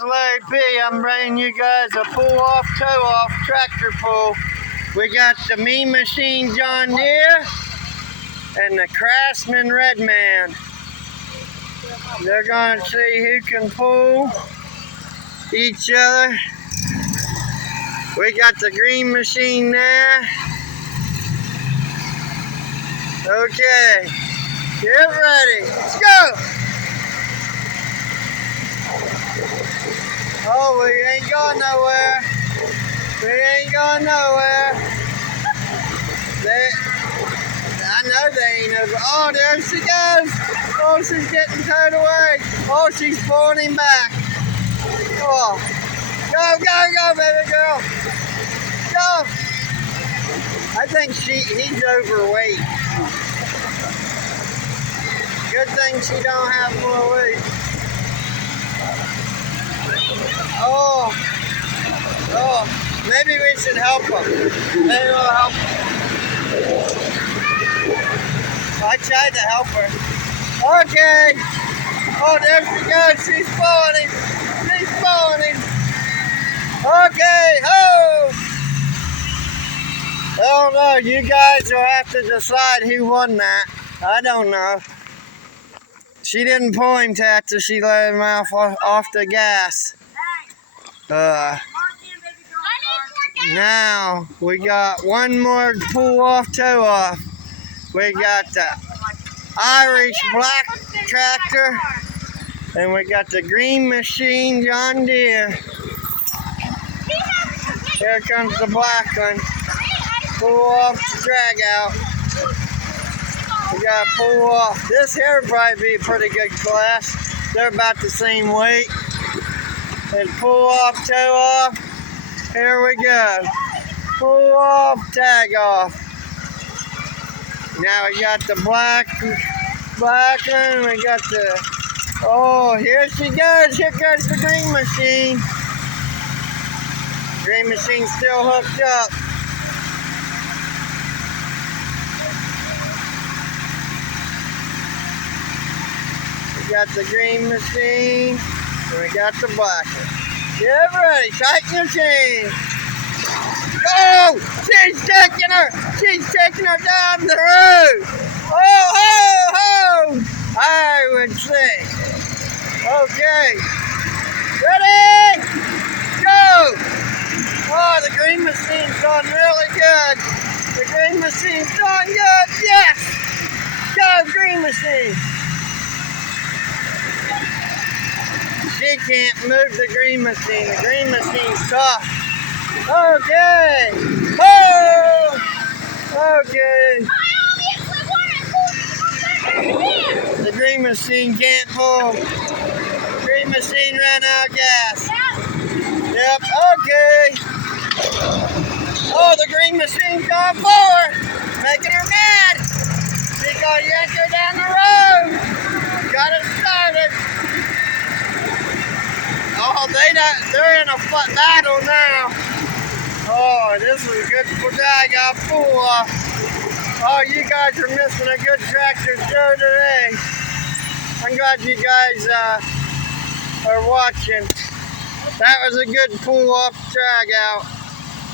Larry P. I'm bringing you guys a pull-off, tow-off tractor pull. We got the Mean Machine John Deere and the Craftsman Redman. They're going to see who can pull each other. We got the Green Machine there. Okay, get ready. Let's go. Oh, we ain't going nowhere. We ain't going nowhere. I know they ain't over. Oh, there she goes. Oh, she's getting towed away. Oh, she's pulling him back. Oh, go, go, go, baby girl. Go. I think he's overweight. Good thing she don't have more weight. Oh, maybe we should help him. Maybe we'll help him. I tried to help her. Okay. Oh, there she goes. She's pulling him. She's pulling him. Okay, ho! I don't know. You guys will have to decide who won that. I don't know. She didn't pull him after she let him off the gas. Now we got one more pull off, tow off. We got the Irish Black tractor, and we got the Green Machine John Deere. Here comes the black one. Pull off, drag out. We gotta pull off. This here would probably be a pretty good class. They're about the same weight. And pull off, tow off. Here we go. Pull off, tag off. Now we got the black one. We got the, oh, here she goes. Here goes the Green Machine. Green Machine's still hooked up. We got the Green Machine. And we got the black one. Get ready, tighten your chain. Oh, she's taking her down the road. Oh, ho, ho, I would say. Okay, ready, go. Oh, the Green Machine's done really good. The Green Machine's done good, yes. Go, Green Machine. She can't move the Green Machine. The Green Machine's tough. Okay. Oh! Okay. The Green Machine can't pull. Green Machine ran out of gas. Yep, okay. Oh, the Green Machine's gone forward. Making her mad. Because you enter down the road. Got it started. Oh, they're in a battle now. Oh, this is a good drag out pull off. Oh, you guys are missing a good tractor show today. I'm glad you guys are watching. That was a good pull off drag out.